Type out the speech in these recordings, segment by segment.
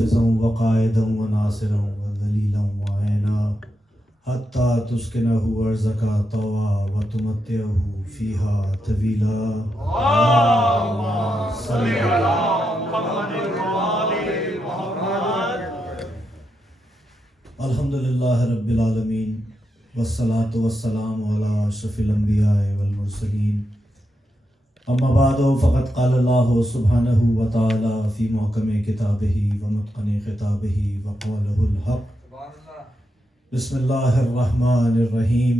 وقائدا وناصرا وذلیلا وعینا حتی تسکنہ ارضک طوعا وتمتعہ فیہا طویلا اللہم صل علی محمد وآل محمد۔ الحمدللہ رب العالمین والصلاة والسلام علی اشرف الانبیاء والمرسلین، اما بعد فقد قال اللہ سبحانہ وتعالی فی محکم کتابہ ومتقن خطابہ وقولہ الحق۔ بسم اللہ الرحمن الرحیم۔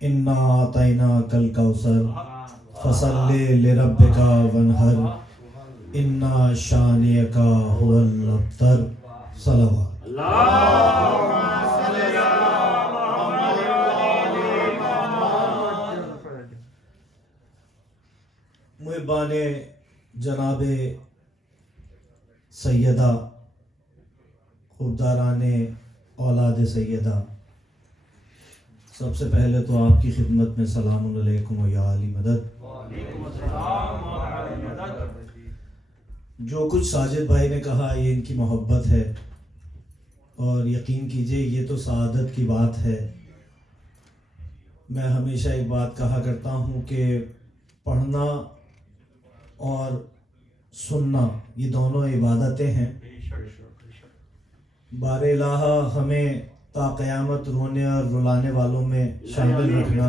انا اعطیناک الکوثر فصل لربک وانحر ان شانئک هو الابتر۔ صلوات۔ محبان جناب سیدہ، خوبداران اولاد سیدہ، سب سے پہلے تو آپ کی خدمت میں سلام علیکم و یا علی مدد۔ جو کچھ ساجد بھائی نے کہا یہ ان کی محبت ہے، اور یقین کیجئے یہ تو سعادت کی بات ہے۔ میں ہمیشہ ایک بات کہا کرتا ہوں کہ پڑھنا اور سننا یہ دونوں عبادتیں ہیں۔ بار الہ ہمیں تا قیامت رونے اور رلانے والوں میں شامل رکھنا۔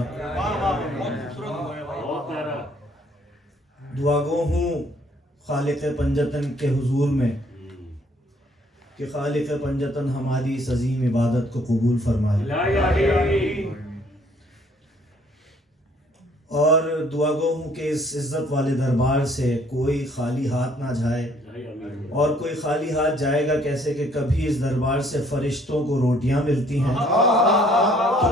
دعا گو ہوں خالق پنجتن کے حضور میں کہ خالق پنجتن ہماری اس عظیم عبادت کو قبول فرمائے، اور دعا گو ہوں کہ اس عزت والے دربار سے کوئی خالی ہاتھ نہ جائے، اور کوئی خالی ہاتھ جائے گا کیسے کہ کبھی اس دربار سے فرشتوں کو روٹیاں ملتی ہیں، تو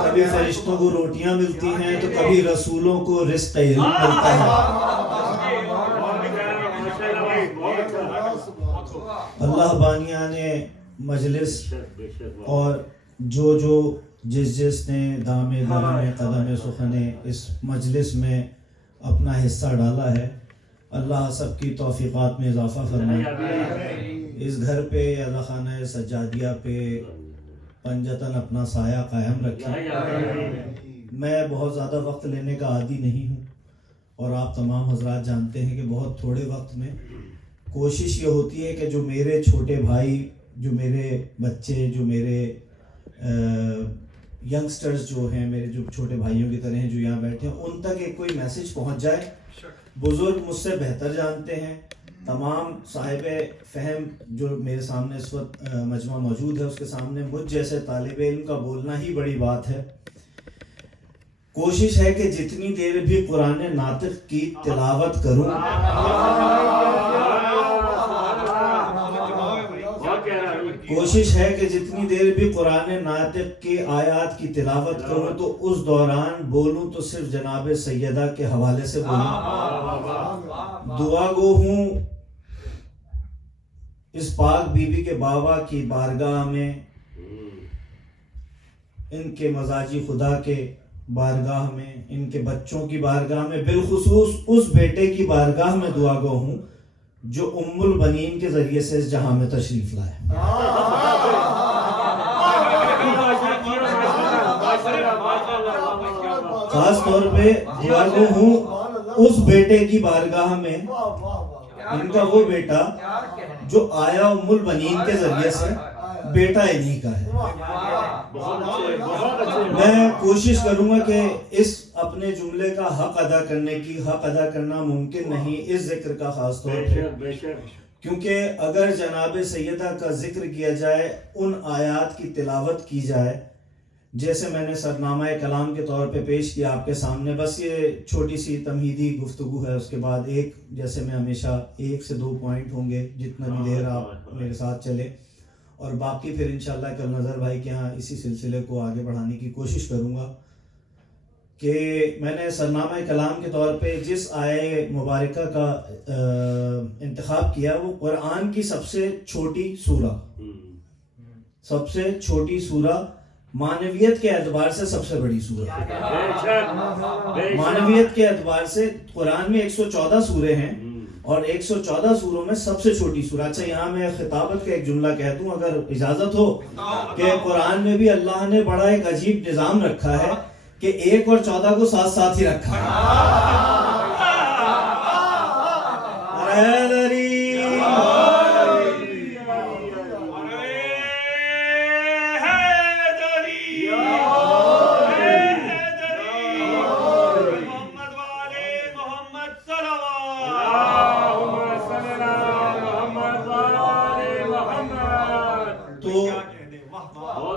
کبھی فرشتوں کو روٹیاں ملتی ہیں، تو کبھی رسولوں کو رزق علم ملتا ہے۔ اللہ بانیان مجلس اور جس نے دام درم قدم سخنے اس مجلس میں اپنا حصہ ڈالا ہے، اللہ سب کی توفیقات میں اضافہ فرمائے۔ اس گھر پہ اللہ خانہ سجادیہ پہ پنجتن اپنا سایہ قائم رکھے۔ میں بہت زیادہ وقت لینے کا عادی نہیں ہوں، اور آپ تمام حضرات جانتے ہیں کہ بہت تھوڑے وقت میں کوشش یہ ہوتی ہے کہ جو میرے چھوٹے بھائی، جو میرے بچے، جو میرے ینگسٹرز جو ہیں، میرے جو چھوٹے بھائیوں کی طرح ہیں جو یہاں بیٹھے ہیں، ان تک ایک کوئی میسج پہنچ جائے۔ بزرگ مجھ سے بہتر جانتے ہیں، تمام صاحب فہم جو میرے سامنے اس وقت مجمع موجود ہے، اس کے سامنے مجھ جیسے طالب علم کا بولنا ہی بڑی بات ہے۔ کوشش ہے کہ جتنی دیر بھی قرآن ناطق کی تلاوت کروں، کوشش ہے کہ جتنی دیر بھی قرآن ناطق کی آیات کی تلاوت کروں تو اس دوران بولوں تو صرف جناب سیدہ کے حوالے سے بولوں۔ دعا گو ہوں اس پاک بی بی کے بابا کی بارگاہ میں، ان کے مزاجی خدا کے بارگاہ میں، ان کے بچوں کی بارگاہ میں، بالخصوص اس بیٹے کی بارگاہ میں دعا گو ہوں جو ام البنین کے ذریعے سے اس جہاں میں تشریف لائے۔ خاص طور پہ دعا گو ہوں اس بیٹے کی بارگاہ میں، ان کا وہ بیٹا جو آیا ام البنین کے ذریعے سے، بیٹا انہی کا ہے۔ میں کوشش کروں گا کہ اس اپنے جملے کا حق ادا کرنا ممکن نہیں اس ذکر کا، خاص طور پہ کیونکہ اگر جناب سیدہ کا ذکر کیا جائے، ان آیات کی تلاوت کی جائے، جیسے میں نے سرنامہ کلام کے طور پہ پیش کیا آپ کے سامنے، بس یہ چھوٹی سی تمہیدی گفتگو ہے، اس کے بعد جیسے میں ہمیشہ 1 سے 2 پوائنٹ ہوں گے جتنا بھی دیر آپ میرے ساتھ چلے، اور باقی پھر انشاءاللہ کل نظر بھائی کے ہاں اسی سلسلے کو آگے بڑھانے کی کوشش کروں گا۔ کہ میں نے سرنامہ کلام کے طور پہ جس آیہ مبارکہ کا انتخاب کیا وہ قرآن کی سب سے چھوٹی سورہ، معنویت کے اعتبار سے سب سے بڑی سورہ، معنویت کے اعتبار سے قرآن میں 114 سورے ہیں اور 114 سوروں میں سب سے چھوٹی سورہ. اچھا یہاں میں خطابت کا ایک جملہ کہہ دوں اگر اجازت ہو, کہ قرآن میں بھی اللہ نے بڑا ایک عجیب نظام رکھا ہے کہ 1 اور 14 کو ساتھ ساتھ ہی رکھا ہے.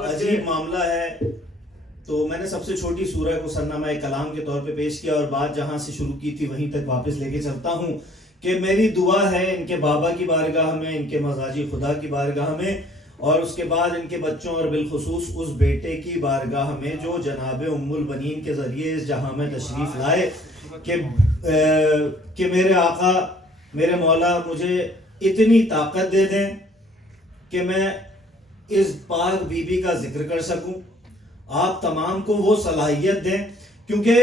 عجیب معاملہ ہے. تو میں نے سب سے چھوٹی سورہ کو سرنامہ کلام کے طور پہ پیش کیا, اور بات جہاں سے شروع کی تھی وہیں تک واپس لے کے چلتا ہوں کہ میری دعا ہے ان کے بابا کی بارگاہ میں, ان کے مزاجی خدا کی بارگاہ میں, اور اس کے بعد ان کے بچوں اور بالخصوص اس بیٹے کی بارگاہ میں جو جناب ام البنین کے ذریعے اس جہاں میں تشریف لائے, کہ میرے آقا میرے مولا مجھے اتنی طاقت دے دیں کہ میں اس پاک بی بی کا ذکر کر سکوں. آپ تمام کو وہ صلاحیت دیں, کیونکہ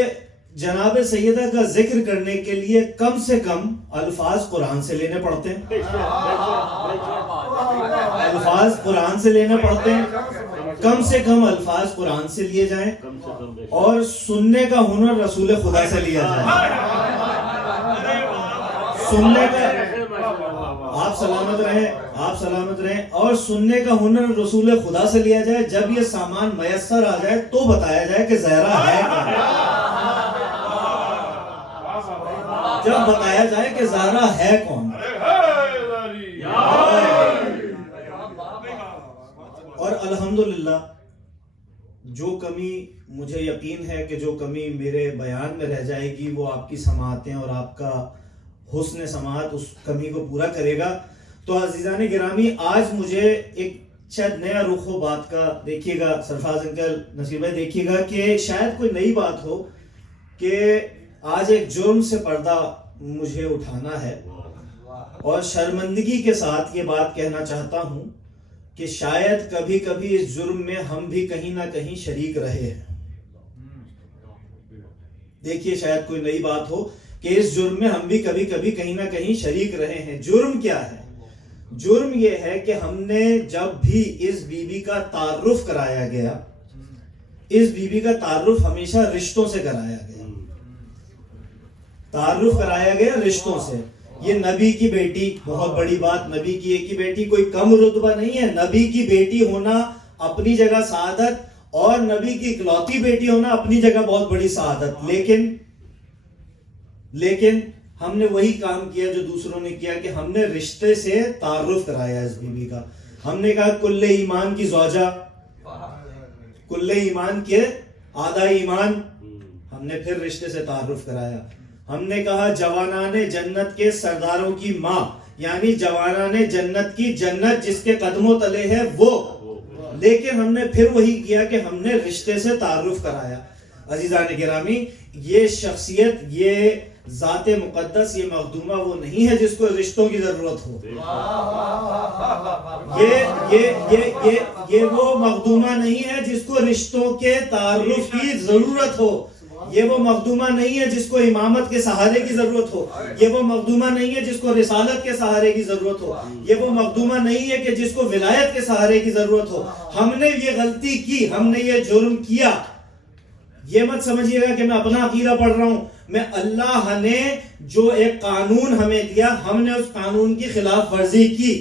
جناب سیدہ کا ذکر کرنے کے لیے کم سے کم الفاظ قرآن سے لینے پڑتے ہیں, الفاظ قرآن سے لینے پڑتے ہیں, کم سے کم الفاظ قرآن سے لیے جائیں, اور سننے کا ہنر رسول خدا سے لیا جائے. سننے کا, آپ سلامت رہیں, آپ سلامت رہیں, اور سننے کا ہنر رسول خدا سے لیا جائے. جب یہ سامان میسر آ جائے تو بتایا جائے کہ زہرا ہے کون, جب بتایا جائے کہ زہرا ہے کون. اور الحمدللہ جو کمی مجھے یقین ہے کہ جو کمی میرے بیان میں رہ جائے گی وہ آپ کی سماعتیں اور آپ کا حسن سماعت اس کمی کو پورا کرے گا. تو عزیزان گرامی, آج مجھے ایک شاید نیا رخ ہو بات کا, دیکھیے گا سرفراز انکل, نصیر بھائی دیکھیے گا کہ شاید کوئی نئی بات ہو کہ آج ایک جرم سے پردہ مجھے اٹھانا ہے, اور شرمندگی کے ساتھ یہ بات کہنا چاہتا ہوں کہ شاید کبھی کبھی اس جرم میں ہم بھی کہیں نہ کہیں شریک رہے ہیں. دیکھیے شاید کوئی نئی بات ہو کہ اس جرم میں ہم بھی کبھی کبھی کہیں نہ کہیں شریک رہے ہیں. جرم کیا ہے؟ جرم یہ ہے کہ ہم نے جب بھی اس بی بی کا تعارف کرایا گیا, اس بی بی کا تعارف ہمیشہ رشتوں سے کرایا گیا, تعارف کرایا گیا رشتوں سے. یہ نبی کی بیٹی, بہت بڑی بات, نبی کی ایک ہی بیٹی کوئی کم رتبہ نہیں ہے. نبی کی بیٹی ہونا اپنی جگہ سعادت, اور نبی کی اکلوتی بیٹی ہونا اپنی جگہ بہت بڑی سعادت. لیکن ہم نے وہی کام کیا جو دوسروں نے کیا, کہ ہم نے رشتے سے تعارف کرایا اس بی بی کا. ہم نے کہا کل ایمان کی زوجہ, کل ایمان کے آدھا ایمان, ہم نے پھر رشتے سے تعارف کرایا. ہم نے کہا جوانان جنت کے سرداروں کی ماں, یعنی جوانان جنت کی جنت جس کے قدموں تلے ہے وہ. لیکن ہم نے پھر وہی کیا کہ ہم نے رشتے سے تعارف کرایا. عزیزان گرامی, یہ شخصیت, یہ ذات مقدس, یہ مخدومہ وہ نہیں ہے جس کو رشتوں کی ضرورت ہو. یہ وہ مخدومہ نہیں ہے جس کو رشتوں کے تعارف کی ضرورت ہو. یہ وہ مخدومہ نہیں ہے جس کو امامت کے سہارے کی ضرورت ہو. یہ وہ مخدومہ نہیں ہے جس کو رسالت کے سہارے کی ضرورت ہو. یہ وہ مخدومہ نہیں ہے کہ جس کو ولایت کے سہارے کی ضرورت ہو. ہم نے یہ غلطی کی, ہم نے یہ جرم کیا. یہ مت سمجھیے گا کہ میں اپنا عقیدہ پڑھ رہا ہوں. میں اللہ نے جو ایک قانون ہمیں دیا, ہم نے اس قانون کی خلاف ورزی کی.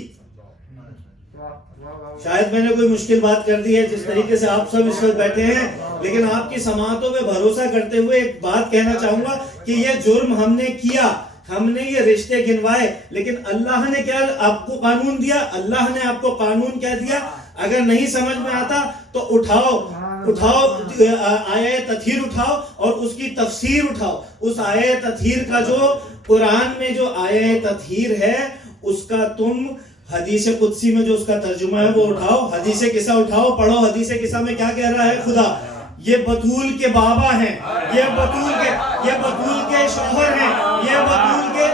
شاید میں نے کوئی مشکل بات کر دی ہے جس طریقے سے آپ سب اس وقت بیٹھے ہیں, لیکن آپ کی سماعتوں میں بھروسہ کرتے ہوئے ایک بات کہنا چاہوں گا کہ یہ جرم ہم نے کیا, ہم نے یہ رشتے گنوائے, لیکن اللہ نے کیا آپ کو قانون دیا؟ اللہ نے آپ کو قانون کیا دیا؟ اگر نہیں سمجھ میں آتا تو اٹھاؤ آیہ تطہیر اٹھاؤ اور اس کی تفسیر اٹھاؤ. اس آیہ تطہیر کا جو قرآن میں جو آیہ تطہیر ہے اس کا تم حدیث قدسی میں جو اس کا ترجمہ ہے وہ اٹھاؤ, حدیث قصہ اٹھاؤ, پڑھو حدیث قصہ میں کیا کہہ رہا ہے خدا. یہ بطول کے بابا ہیں, یہ بطول کے شوہر ہیں, یہ بطول کے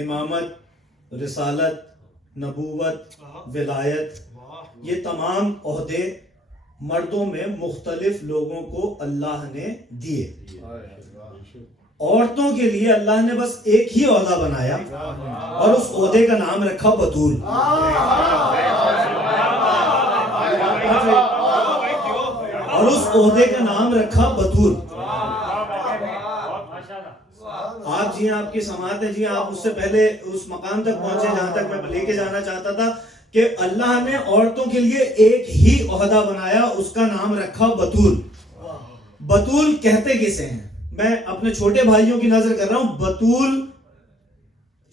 امامت، رسالت، نبوت، ولایت، یہ تمام عہدے مردوں میں مختلف لوگوں کو اللہ نے دیے. عورتوں کے لیے اللہ نے بس ایک ہی عہدہ بنایا اور اس عہدے کا نام رکھا بتول. اور اس عہدے کا نام رکھا بتول. آپ جی آپ کی سماعت ہے جی، آپ اس سے پہلے اس مقام تک پہنچے جہاں تک میں لے کے جانا چاہتا تھا کہ اللہ نے عورتوں کے لیے ایک ہی عہدہ بنایا، اس کا نام رکھا بتول. بتول کہتے کسے ہیں؟ میں اپنے چھوٹے بھائیوں کی نظر کر رہا ہوں. بتول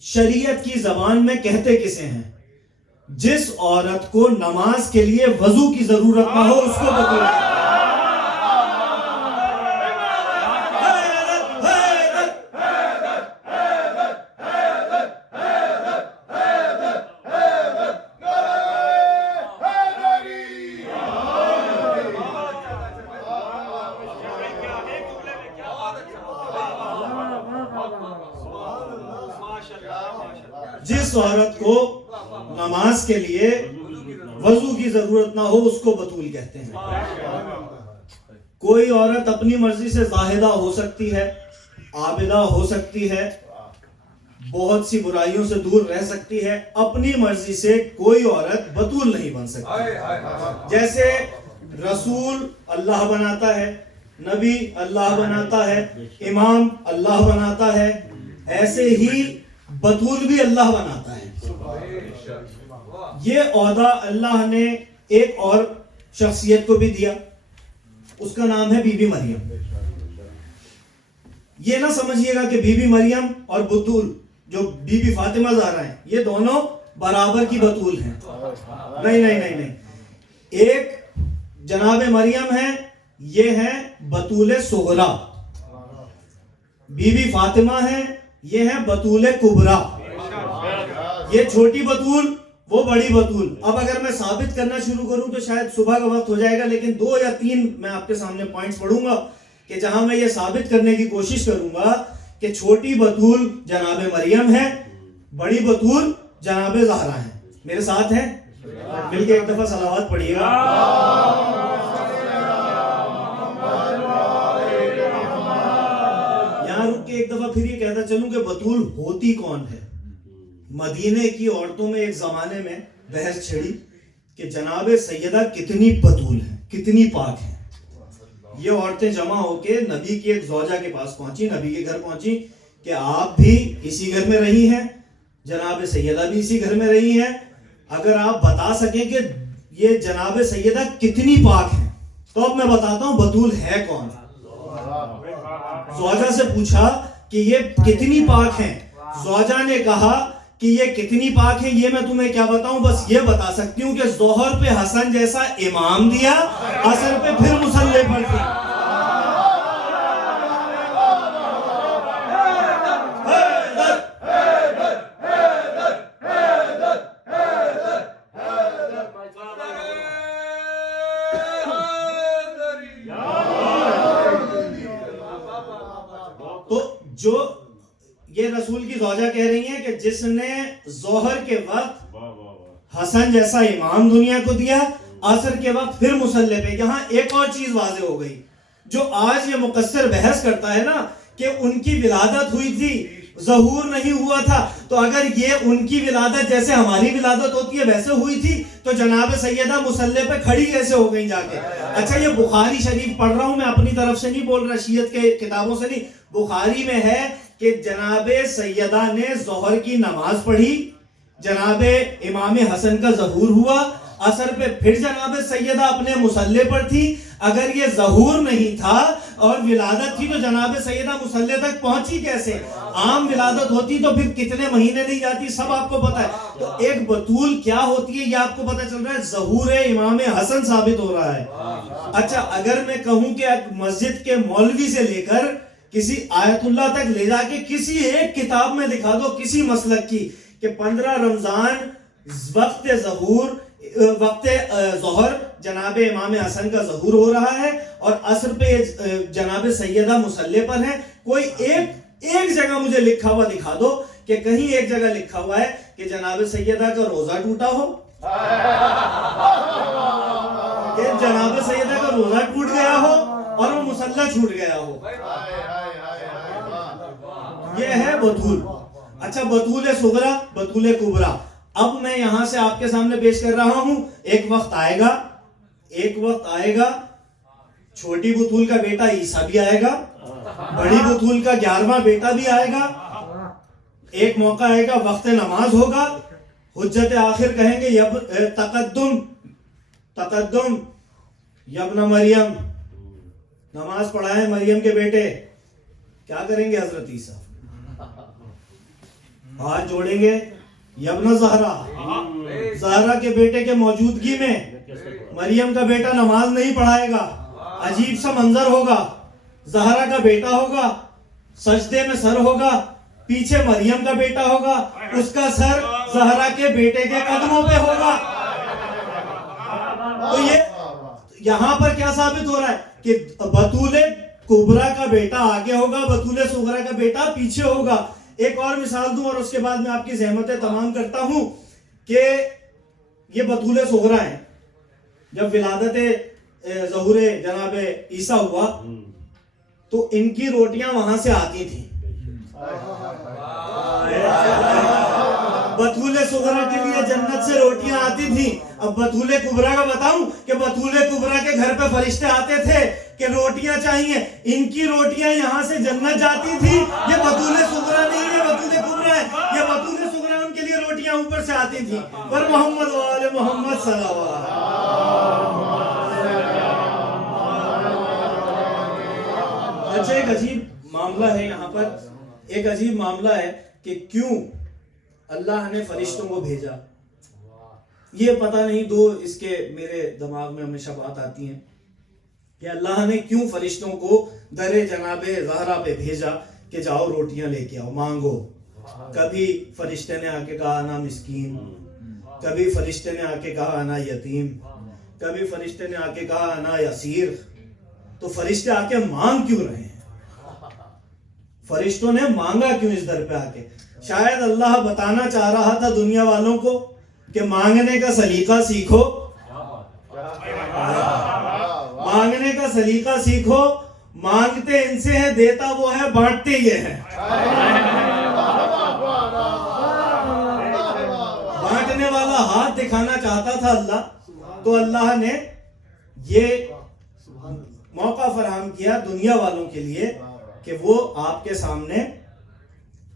شریعت کی زبان میں کہتے کسے ہیں؟ جس عورت کو نماز کے لیے وضو کی ضرورت نہ ہو اس کو بتول. جس عورت کو نماز کے لیے وضو کی ضرورت نہ ہو اس کو بتول کہتے ہیں. کوئی عورت اپنی مرضی سے زاہدہ ہو سکتی ہے، عابدہ ہو سکتی ہے، بہت سی برائیوں سے دور رہ سکتی ہے، اپنی مرضی سے کوئی عورت بتول نہیں بن سکتی. جیسے رسول اللہ بناتا ہے، نبی اللہ بناتا ہے، امام اللہ بناتا ہے، ایسے ہی بتول بھی اللہ بناتا ہے. یہ عہدہ اللہ نے ایک اور شخصیت کو بھی دیا، اس کا نام ہے بی بی مریم. یہ نہ سمجھیے گا کہ بی بی مریم اور بتول جو بی بی فاطمہ زہرا ہیں یہ دونوں برابر کی بتول ہیں. نہیں نہیں نہیں نہیں، ایک جناب مریم ہے، یہ ہے بتول صغرا. بی بی فاطمہ ہے، یہ ہے بتول کبرا. یہ چھوٹی بتول، وہ بڑی بتول. اب اگر میں ثابت کرنا شروع کروں تو شاید صبح کا وقت ہو جائے گا، لیکن 2 یا 3 میں آپ کے سامنے پوائنٹس پڑھوں گا کہ جہاں میں یہ ثابت کرنے کی کوشش کروں گا کہ چھوٹی بتول جناب مریم ہے، بڑی بتول جناب زہرا ہے. میرے ساتھ ہیں؟ مل کے ایک دفعہ صلوات پڑھیے گا. یہاں رک کے ایک دفعہ پھر یہ کہتا چلوں کہ بتول ہوتی کون ہے. مدینے کی عورتوں میں ایک زمانے میں بحث چھڑی کہ جناب سیدہ کتنی بتول ہیں، کتنی پاک ہیں. یہ عورتیں جمع ہو کے نبی کی ایک زوجہ کے پاس پہنچی، نبی کے گھر پہنچی کہ آپ بھی اسی گھر میں رہی ہیں، جناب سیدہ بھی اسی گھر میں رہی ہیں، اگر آپ بتا سکیں کہ یہ جناب سیدہ کتنی پاک ہیں تو اب میں بتاتا ہوں بتول ہے کون. زوجہ سے پوچھا کہ یہ کتنی پاک ہیں. زوجہ نے کہا کہ یہ کتنی پاک ہیں یہ میں تمہیں کیا بتاؤں، بس یہ بتا سکتی ہوں کہ ظہر پہ حسن جیسا امام دیا، عصر پہ پھر مصلی پر تھی. تو جو یہ رسول کی زوجہ کہہ رہی ہیں کہ جس نے ظہر کے وقت حسن جیسا امام دنیا کو دیا، عصر کے وقت پھر مصلی پہ. یہاں ایک اور چیز واضح ہو گئی. جو آج یہ مقصر بحث کرتا ہے نا کہ ان کی ولادت ہوئی تھی، ظہور نہیں ہوا تھا، تو اگر یہ ان کی ولادت جیسے ہماری ولادت ہوتی ہے ویسے ہوئی تھی تو جناب سیدہ مصلی پہ کھڑی کیسے ہو گئی جا کے؟ اچھا یہ بخاری شریف پڑھ رہا ہوں، میں اپنی طرف سے نہیں بول رہا، شیعت کے کتابوں سے نہیں، بخاری میں ہے کہ جناب سیدہ نے ظہر کی نماز پڑھی، جناب امام حسن کا ظہور ہوا، عصر پہ پھر جناب سیدہ اپنے مصلی پر تھی. اگر یہ ظہور نہیں تھا اور ولادت تھی تو جناب سیدہ مصلی تک پہنچی کیسے؟ عام ولادت ہوتی تو پھر کتنے مہینے نہیں جاتی، سب آپ کو پتا ہے. تو ایک بتول کیا ہوتی ہے یہ آپ کو پتا چل رہا ہے، ظہور امام حسن ثابت ہو رہا ہے. اچھا اگر میں کہوں کہ مسجد کے مولوی سے لے کر کسی آیت اللہ تک لے جا کے کسی ایک کتاب میں دکھا دو کسی مسلک کی کہ 15 رمضان وقت ظہر جناب امام حسن کا ظہور ہو رہا ہے اور عصر پہ جناب سیدہ مصلی پر ہیں، کوئی ایک جگہ مجھے لکھا ہوا دکھا دو کہ کہ کہیں ایک جگہ لکھا ہوا ہے کہ جناب سیدہ کا روزہ ٹوٹا ہو، کہ جناب سیدہ کا روزہ ٹوٹ گیا ہو اور وہ مصلی چھوٹ گیا ہو. یہ ہے بطول. اچھا بطول صغرا، بطول کبرا. اب میں یہاں سے آپ کے سامنے پیش کر رہا ہوں. ایک وقت آئے گا چھوٹی بطول کا بیٹا عیسیٰ بھی آئے گا، بڑی بطول کا 11واں بیٹا بھی آئے گا. ایک موقع آئے گا وقت نماز ہوگا، حجت آخر کہیں گے تقدم یبن مریم، نماز پڑھائیں مریم کے بیٹے. کیا کریں گے حضرت عیسیٰ؟ ہاتھ جوڑیں گے یبن زہرا کے بیٹے کے موجودگی میں. مریم کا بیٹا نماز نہیں پڑھائے گا، عجیب سا منظر ہوگا. زہرا کا بیٹا ہوگا، سجدے میں سر ہوگا، پیچھے مریم کا بیٹا ہوگا، اس کا سر زہرا کے بیٹے کے قدموں پہ ہوگا. تو یہ یہاں پر کیا ثابت ہو رہا ہے کہ بطول کبرا کا بیٹا آگے ہوگا، بطول صغرا کا بیٹا پیچھے ہوگا. ایک اور مثال دوں اور اس کے بعد میں آپ کی زحمتیں تمام کرتا ہوں کہ یہ بطول صغرا ہیں. جب ولادت ظہور جناب عیسیٰ ہوا تو ان کی روٹیاں وہاں سے آتی تھیں. بطول صغرا کے لیے جنت سے روٹیاں آتی تھیں. اب بطول کبرا کا بتاؤں کہ بطول کبرا کے گھر پہ فرشتے آتے تھے کہ روٹیاں چاہیے. ان کی روٹیاں یہاں سے جنت جاتی تھی. یہ بطول صغرا نہیں ہے، بطول کبرا ہے. یہ بطول صغرا ان کے لیے روٹیاں اوپر سے آتی تھی. پر محمد وآل محمد صلی اللہ علیہ وسلم. اچھا ایک عجیب معاملہ ہے یہاں پر، ایک عجیب معاملہ ہے کہ کیوں اللہ نے فرشتوں کو بھیجا. یہ پتہ نہیں، دو اس کے میرے دماغ میں ہمیشہ بات آتی ہیں کہ اللہ نے کیوں فرشتوں کو در جناب زہرا پہ بھیجا کہ جاؤ روٹیاں لے کے آؤ، مانگو. کبھی فرشتے نے آ کے کہا انا مسکین، کبھی فرشتے نے آ کے کہا انا یتیم، کبھی فرشتے نے آ کے کہا انا یسیر. تو فرشتے آ کے مانگ کیوں رہے ہیں؟ فرشتوں نے مانگا کیوں اس در پہ آ کے؟ شاید اللہ بتانا چاہ رہا تھا دنیا والوں کو کہ مانگنے کا سلیقہ سیکھو، مانگنے کا سلیقہ سیکھو. مانگتے ان سے ہے، دیتا وہ ہے، بانٹتے یہ ہے. بانٹنے والا ہاتھ دکھانا چاہتا تھا اللہ، تو اللہ نے یہ موقع فراہم کیا دنیا والوں کے لیے کہ وہ آپ کے سامنے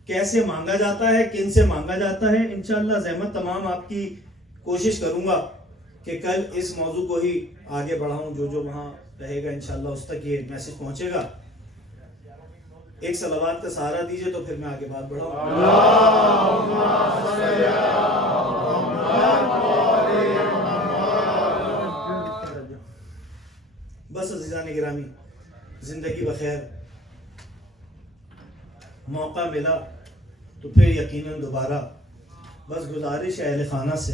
کیسے مانگا جاتا ہے، کن سے مانگا جاتا ہے. انشاءاللہ زحمت تمام آپ کی کوشش کروں گا کہ کل اس موضوع کو ہی آگے بڑھاؤں. جو وہاں رہے گا انشاءاللہ اس تک یہ میسج پہنچے گا. ایک صلوات کا سہارا دیجئے تو پھر میں آگے بات بڑھاؤں. بس عزیزان گرامی، زندگی بخیر. موقع ملا تو پھر یقیناً دوبارہ بس گزارش ہے اہل خانہ سے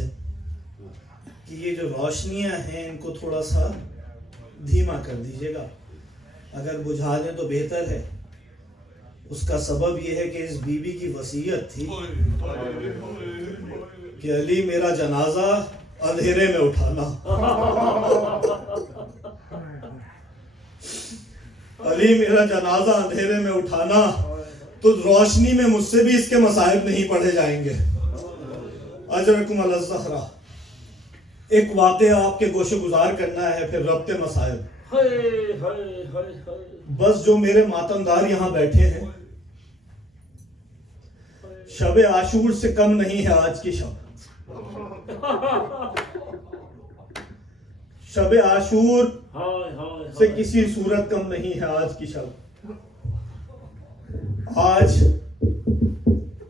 کہ یہ جو روشنیاں ہیں ان کو تھوڑا سا دھیما کر دیجیے گا. اگر بجھا دیں تو بہتر ہے. اس کا سبب یہ ہے کہ اس بی بی کی وصیت تھی کہ علی میرا جنازہ اندھیرے میں اٹھانا، علی میرا جنازہ اندھیرے میں اٹھانا، تو روشنی میں مجھ سے بھی اس کے مصائب نہیں پڑھے جائیں گے. اجرکم علی الزہرا. ایک واقعہ آپ کے گوشے گزار کرنا ہے، پھر ربط مصائب. بس جو میرے ماتمدار یہاں بیٹھے ہیں، شب عاشور سے کم نہیں ہے آج کی شب. شب عاشور سے کسی صورت کم نہیں ہے آج کی شب. آج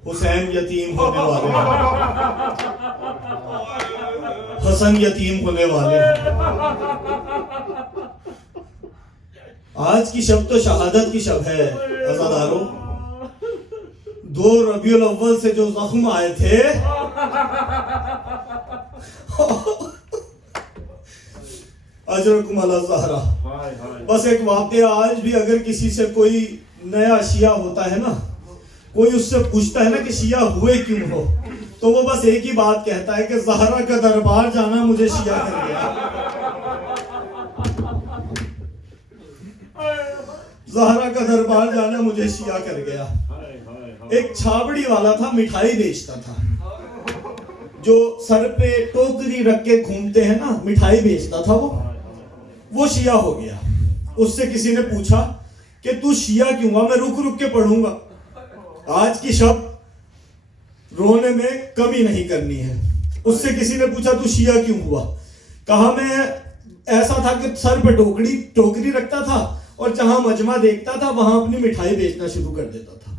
حسین یتیم ہونے والے ہیں، حسن یتیم ہونے والے ہیں. آج کی شب تو شہادت کی شب ہے عزادارو. 2 ربیع الاول سے جو زخم آئے تھے اجرکم علی الزہرا. بس ایک واقعہ، آج بھی اگر کسی سے کوئی نیا اشیاء ہوتا ہے نا کوئی اس سے پوچھتا ہے نا کہ شیعہ ہوئے کیوں ہو، تو وہ بس ایک ہی بات کہتا ہے کہ زہرا کا دربار جانا مجھے شیعہ کر گیا، زہرا کا دربار جانا مجھے شیعہ کر گیا۔ ایک چھابڑی والا تھا، مٹھائی بیچتا تھا، جو سر پہ ٹوکری رکھ کے گھومتے ہیں نا، مٹھائی بیچتا تھا، وہ شیعہ ہو گیا۔ اس سے کسی نے پوچھا کہ تو شیعہ کیوں ہوا؟ میں رک رک کے پڑھوں گا، آج کی شب رونے میں کمی نہیں کرنی ہے۔ اس سے کسی نے پوچھا تو شیعہ کیوں ہوا؟ کہا میں ایسا تھا کہ سر پہ ٹوکری رکھتا تھا اور جہاں مجمع دیکھتا تھا وہاں اپنی مٹھائی بیچنا شروع کر دیتا تھا۔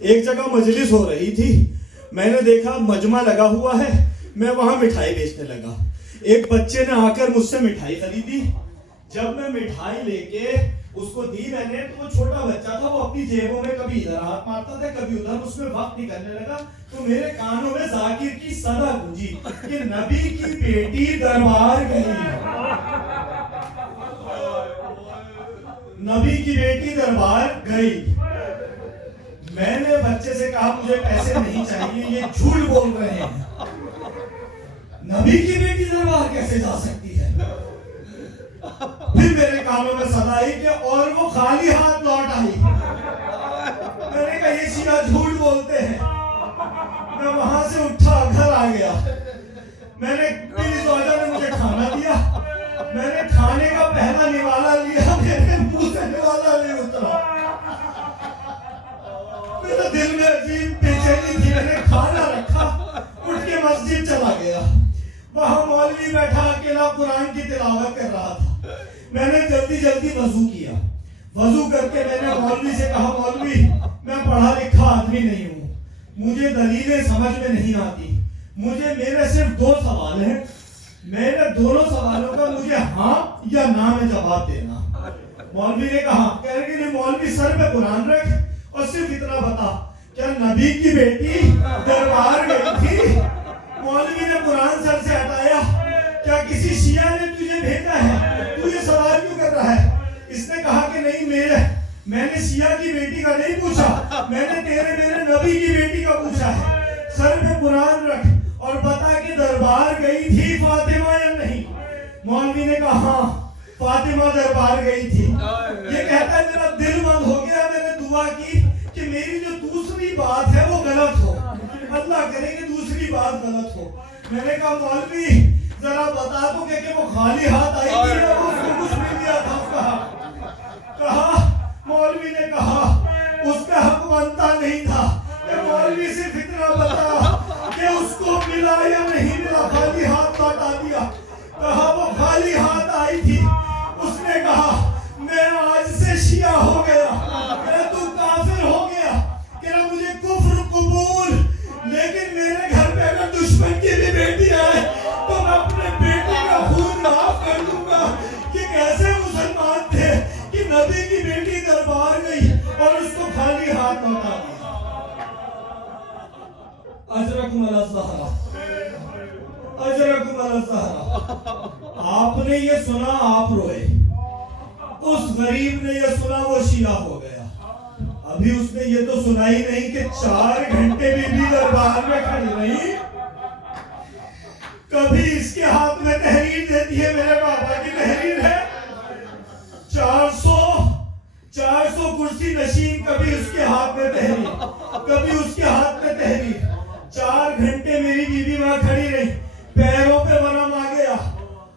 ایک جگہ مجلس ہو رہی تھی، میں نے دیکھا مجمع لگا ہوا ہے، میں وہاں مٹھائی بیچنے لگا۔ ایک بچے نے آ کر مجھ سے مٹھائی خریدی، جب میں مٹھائی لے کے اس کو دی میں نے، تو وہ چھوٹا بچہ تھا، وہ اپنی جیبوں میں کبھی ادھر ہاتھ مارتا تھا کبھی ادھر، اس میں وقت نکلنے لگا، تو میرے کانوں میں ذاکر کی صدا گونجی کہ نبی کی بیٹی دربار گئی، نبی کی بیٹی دربار گئی۔ میں نے بچے سے کہا مجھے پیسے نہیں چاہیے، یہ جھوٹ بول رہے ہیں، نبی کی بیٹی دربار کیسے جا سکتی ہے؟ پھر میرے کانوں میں صدا آئی کہ اور وہ خالی ہاتھ لوٹ آئی۔ میں نے کہا یہ شیعہ جھوٹ بولتے ہیں۔ میں وہاں سے اٹھا، گھر آ گیا، میں نے میری زوجہ نے مجھے کھانا دیا، میں نے کھانے کا پہلا نوالا لیا، میرے منہ سے نوالا نہیں اترا، میرے دل میں عجیب بے چینی تھی۔ میں نے کھانا رکھا، اٹھ کے مسجد چلا گیا، وہاں مولوی بیٹھا اکیلا قرآن کی تلاوت کر رہا تھا۔ میں نے جلدی وضو کیا، وضو کر کے میں نے مولوی سے کہا مولوی میں پڑھا لکھا آدمی نہیں ہوں، مجھے دلیلیں سمجھ میں نہیں آتی، میرے صرف 2 سوال ہیں، میرے دونوں سوالوں کا مجھے ہاں یا نہ میں جواب دینا۔ مولوی نے کہا، کہہ رہے کہ مولوی سر پہ قرآن رکھ اور صرف اتنا بتا کیا نبی کی بیٹی دربار گئی تھی؟ مولوی نے قرآن سر سے ہٹایا، کیا کسی شیعہ نے تجھے بھیجا ہے؟ تو یہ سوال کیوں کر رہا ہے؟ اس نے کہا کہ نہیں، میں نے شیعہ کی بیٹی کا نہیں پوچھا، میں نے میرے نبی کی بیٹی کا پوچھا ہے۔ سر پہ قرآن رکھ اور بتا کہ دربار گئی تھی فاطمہ یا نہیں؟ مولوی نے کہا ہاں فاطمہ دربار گئی تھی۔ یہ کہتا ہے میرا دل بند ہو گیا، میں نے دعا کی کہ میری جو دوسری بات ہے وہ غلط ہو، اللہ کرے کہ دوسری بات غلط ہو۔ میں نے کہا مولوی ذرا بتا دو کہ وہ خالی ہاتھ آئی تھی یا اس کو کچھ مل گیا تھا؟ کہا مولوی نے کہا اس کا حق بنتا نہیں تھا کہ مولوی صرف اتنا بتا کہ اس کو ملا یا نہیں ملا، خالی ہاتھ لوٹا دیا۔ کہا وہ خالی ہاتھ آئی تھی، اس نے کہا میں آج سے شیعہ ہو گیا، کہ تو کافر ہو گیا، کہ مجھے کفر قبول، لیکن میرے گھر پہ اگر دشمن کی بھی بیٹی آئے تو میں اپنے بیٹی کا خون معاف کر دوں گا۔ یہ کیسے مسلمان تھے کہ نبی کی بیٹی دربار گئی اور اس کو خالی ہاتھ لوٹا دیا؟ اجرکم علی الزہرا، اجرکم علی الزہرا۔ آپ نے یہ سنا آپ روئے، اس غریب نے یہ سنا وہ شیعہ ہو گیا۔ ابھی اس نے یہ تو سنا ہی نہیں کہ 4 گھنٹے بھی دربار میں کھڑی رہی، کبھی اس کے ہاتھ میں تحریر دیتی ہے، میرے بابا کی تحریر ہے، 400 کرسی نشین، کبھی اس کے ہاتھ میں تحریر، کبھی اس کے ہاتھ میں تحریر۔ 4 گھنٹے میری بیوی وہاں کھڑی رہی، پیروں پہ ورم آ گیا۔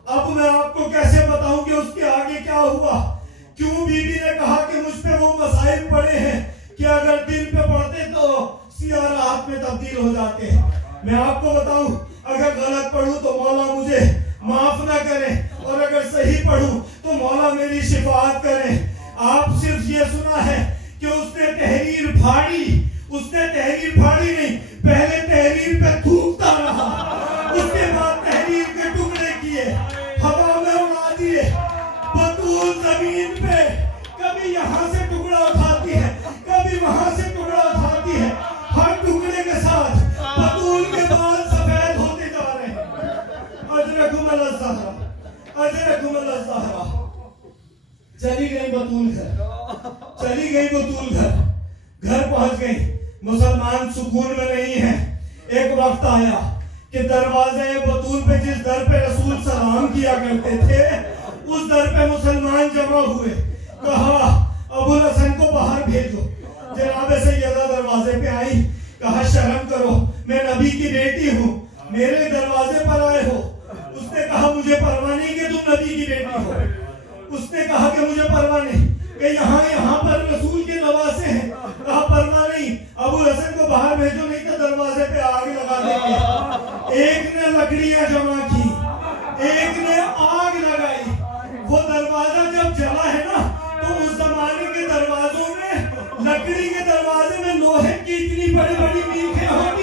اب میں آپ کو کیسے بتاؤں کہ اس کے آگے کیا ہوا؟ کیوں بیوی نے کہا کہ مجھ پہ وہ مسائل پڑے ہیں کہ اگر دن پہ پڑھتے تو سیاہ رات میں تبدیل ہو جاتے ہیں۔ میں آپ کو بتاؤں اگر غلط پڑھوں تو مولا مجھے معاف نہ کرے، اور اگر صحیح پڑھوں تو مولا میری شفاعت کرے۔ آپ صرف یہ سنا ہے کہ اس نے تحریر پھاڑی، اس نے تحریر پھاڑی نہیں، پہلے تحریر پہ تھوکتا رہا، اس کے بعد تحریر کے ٹکڑے کیے، ہوا میں اڑا دیے۔ بطول زمین پہ کبھی یہاں سے ٹکڑا اٹھاتی ہے، کبھی وہاں سے ٹکڑا اٹھاتی ہے، ہر ٹکڑے کے ساتھ بطول کے بال سفید ہوتے جا رہے ہیں۔ اجرکم علی الزہرا، اجرکم علی الزہرا۔ چلی گئی بطول گھر، چلی گئی بطول گھر، گھر پہنچ گئی، مسلمان سکون میں نہیں ہے. ایک وقت آیا کہ دروازے بطول پہ جس در پہ رسول سلام کیا کرتے تھے اس در پہ مسلمان جمع ہوئے. کہا ابو الحسن کو باہر بھیجو. جناب سیدہ دروازے پہ آئی. کہا شرم کرو, میں نبی کی بیٹی ہوں, میرے دروازے پر آئے ہو. اس نے کہا مجھے پرواہ نہیں کہ تم نبی کی بیٹی ہو. اس نے کہا کہ مجھے پرواہ نہیں کہ یہاں پر رسول کے نواسے ہیں. کہا پرواہ نہیں, ابو الحسن کو باہر بھیجو نہیں تو دروازے پہ آگ لگا دیں گے. ایک نے لکڑیاں جمع کی, ایک نے آگ لگائی. وہ دروازہ جب جلا ہے نا تو اس زمانے کے دروازوں میں لکڑی کے دروازے میں لوہے کی اتنی بڑی بڑی میخیں ہوتی